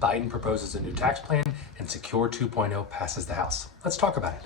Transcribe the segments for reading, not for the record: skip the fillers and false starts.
Biden proposes a new tax plan and Secure 2.0 passes the House. Let's talk about it.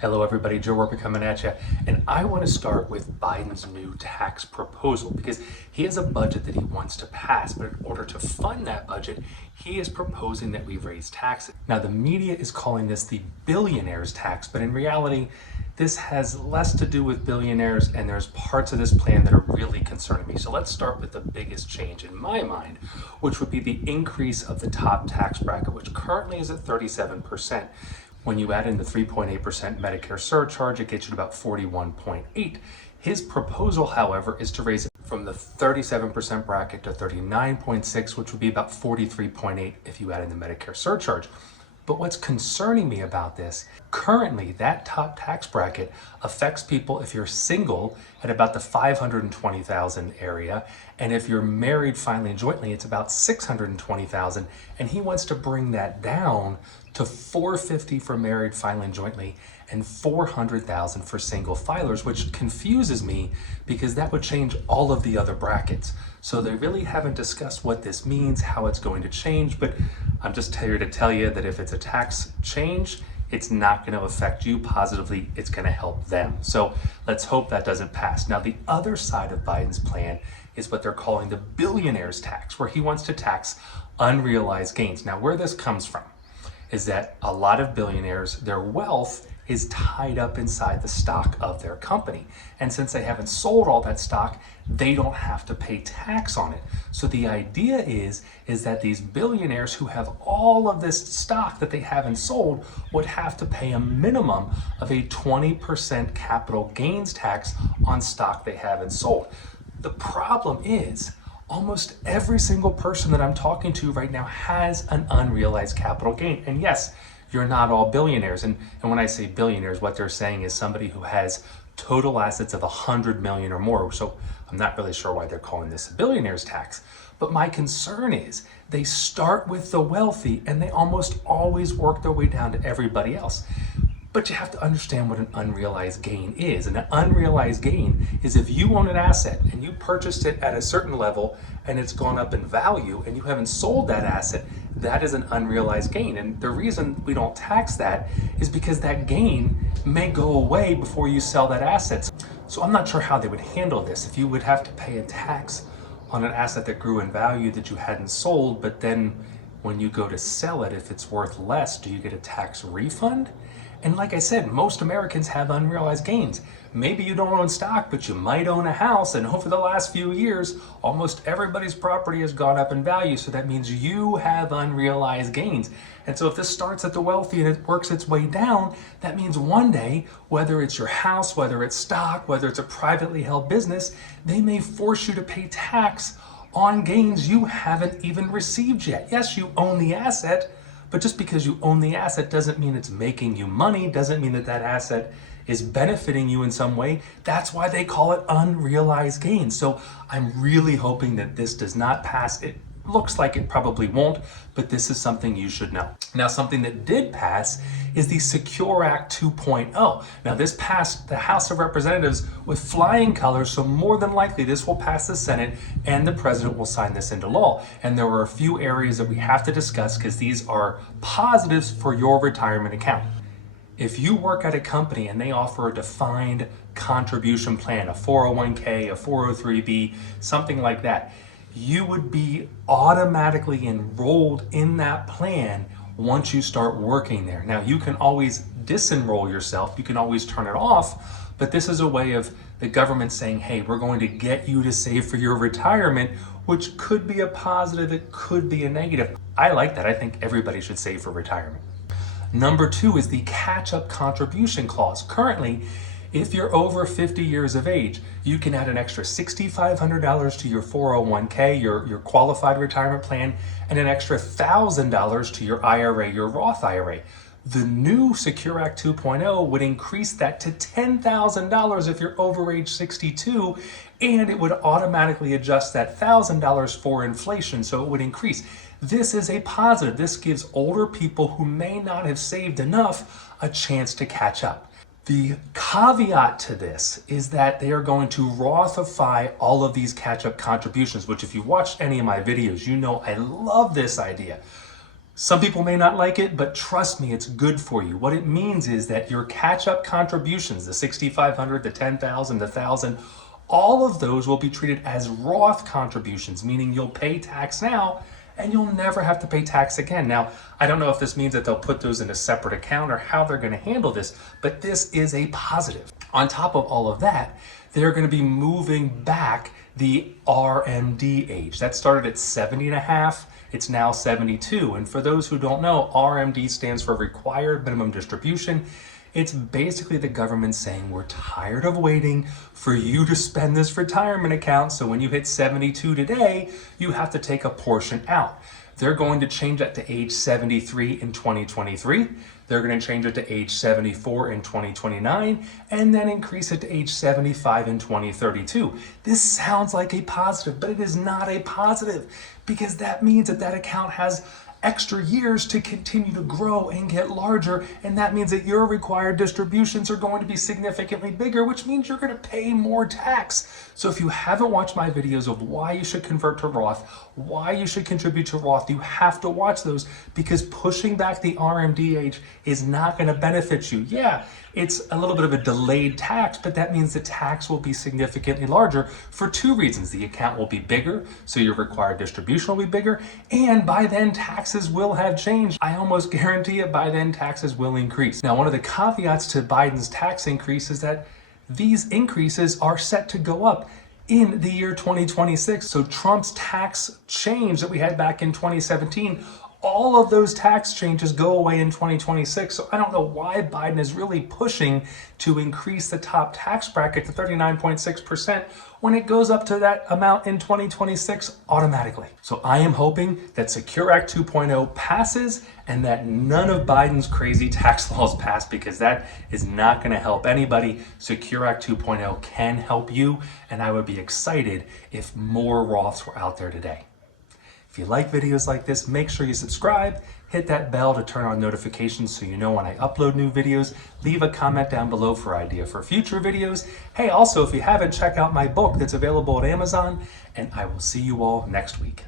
Hello everybody, Joe Roper coming at you, and I want to start with Biden's new tax proposal because he has a budget that he wants to pass, but in order to fund that budget, he is proposing that we raise taxes. Now the media is calling this the Billionaires Tax, but in reality, this has less to do with billionaires, and there's parts of this plan that are really concerning me. So let's start with the biggest change in my mind, which would be the increase of the top tax bracket, which currently is at 37%. When you add in the 3.8% Medicare surcharge, it gets you to about 41.8. His proposal, however, is to raise it from the 37% bracket to 39.6, which would be about 43.8 if you add in the Medicare surcharge. But what's concerning me about this, currently that top tax bracket affects people if you're single at about the 520,000 area, and if you're married finally and jointly, it's about 620,000, and he wants to bring that down to 450 for married finally and jointly and 400,000 for single filers, which confuses me because that would change all of the other brackets. So they really haven't discussed what this means, how it's going to change, but I'm just here to tell you that if it's a tax change, it's not going to affect you positively, it's going to help them. So let's hope that doesn't pass. Now the other side of Biden's plan is what they're calling the Billionaires Tax, where he wants to tax unrealized gains. Now where this comes from is that a lot of billionaires, their wealth is tied up inside the stock of their company. And since they haven't sold all that stock, they don't have to pay tax on it. So the idea is that these billionaires who have all of this stock that they haven't sold would have to pay a minimum of a 20% capital gains tax on stock they haven't sold. The problem is, almost every single person that I'm talking to right now has an unrealized capital gain. And yes, you're not all billionaires. And when I say billionaires, what they're saying is somebody who has total assets of 100 million or more. So I'm not really sure why they're calling this a billionaires tax. But my concern is they start with the wealthy and they almost always work their way down to everybody else. But you have to understand what an unrealized gain is. And an unrealized gain is if you own an asset and you purchased it at a certain level and it's gone up in value and you haven't sold that asset, that is an unrealized gain. And the reason we don't tax that is because that gain may go away before you sell that asset. So I'm not sure how they would handle this. If you would have to pay a tax on an asset that grew in value that you hadn't sold, but then when you go to sell it, if it's worth less, do you get a tax refund? And like I said, most Americans have unrealized gains. Maybe you don't own stock, but you might own a house, and over the last few years, almost everybody's property has gone up in value, so that means you have unrealized gains. And so if this starts at the wealthy and it works its way down, that means one day, whether it's your house, whether it's stock, whether it's a privately held business, they may force you to pay tax on gains you haven't even received yet. Yes, you own the asset, but just because you own the asset doesn't mean it's making you money, doesn't mean that that asset is benefiting you in some way. That's why they call it unrealized gains. So I'm really hoping that this does not pass. It looks like it probably won't, but this is something you should know. Now, something that did pass is the Secure Act 2.0. Now, this passed the House of Representatives with flying colors, so more than likely this will pass the Senate and the president will sign this into law. And there are a few areas that we have to discuss because these are positives for your retirement account. If you work at a company and they offer a defined contribution plan, a 401k, a 403b, something like that, you would be automatically enrolled in that plan once you start working there. Now, you can always disenroll yourself, you can always turn it off, but this is a way of the government saying, hey, we're going to get you to save for your retirement, which could be a positive, it could be a negative. I like that. I think everybody should save for retirement. Number 2 is the Catchup Contribution clause. Currently, if you're over 50 years of age, you can add an extra $6,500 to your 401k, your qualified retirement plan, and an extra $1,000 to your IRA, your Roth IRA. The new Secure Act 2.0 would increase that to $10,000 if you're over age 62, and it would automatically adjust that $1,000 for inflation, so it would increase. This is a positive. This gives older people who may not have saved enough a chance to catch up. The caveat to this is that they are going to Rothify all of these catch-up contributions, which if you've watched any of my videos, you know I love this idea. Some people may not like it, but trust me, it's good for you. What it means is that your catch-up contributions, the $6,500, the $10,000, the $1,000, all of those will be treated as Roth contributions, meaning you'll pay tax now and you'll never have to pay tax again. Now, I don't know if this means that they'll put those in a separate account or how they're going to handle this, but this is a positive. On top of all of that, they're going to be moving back the RMD age. That started at 70 and a half. It's now 72. And for those who don't know, RMD stands for Required Minimum Distribution. It's basically the government saying we're tired of waiting for you to spend this retirement account. So when you hit 72 today, you have to take a portion out. They're going to change that to age 73 in 2023. They're going to change it to age 74 in 2029, and then increase it to age 75 in 2032. This sounds like a positive, but it is not a positive, because that means that that account has extra years to continue to grow and get larger, and that means that your required distributions are going to be significantly bigger, which means you're going to pay more tax. So if you haven't watched my videos of why you should convert to Roth, why you should contribute to Roth, you have to watch those, because pushing back the RMD age is not going to benefit you. Yeah, it's a little bit of a delayed tax, but that means the tax will be significantly larger for two reasons. The account will be bigger, so your required distribution will be bigger, and by then taxes will have changed. I almost guarantee it, by then taxes will increase. Now, one of the caveats to Biden's tax increase is that these increases are set to go up in the year 2026. So Trump's tax change that we had back in 2017, all of those tax changes go away in 2026. So I don't know why Biden is really pushing to increase the top tax bracket to 39.6% when it goes up to that amount in 2026 automatically. So I am hoping that Secure Act 2.0 passes and that none of Biden's crazy tax laws pass, because that is not going to help anybody. Secure Act 2.0 can help you, and I would be excited if more Roths were out there today. If you like videos like this, make sure you subscribe, hit that bell to turn on notifications so you know when I upload new videos. Leave a comment down below for idea for future videos. Hey, also, if you haven't, check out my book that's available at Amazon, and I will see you all next week.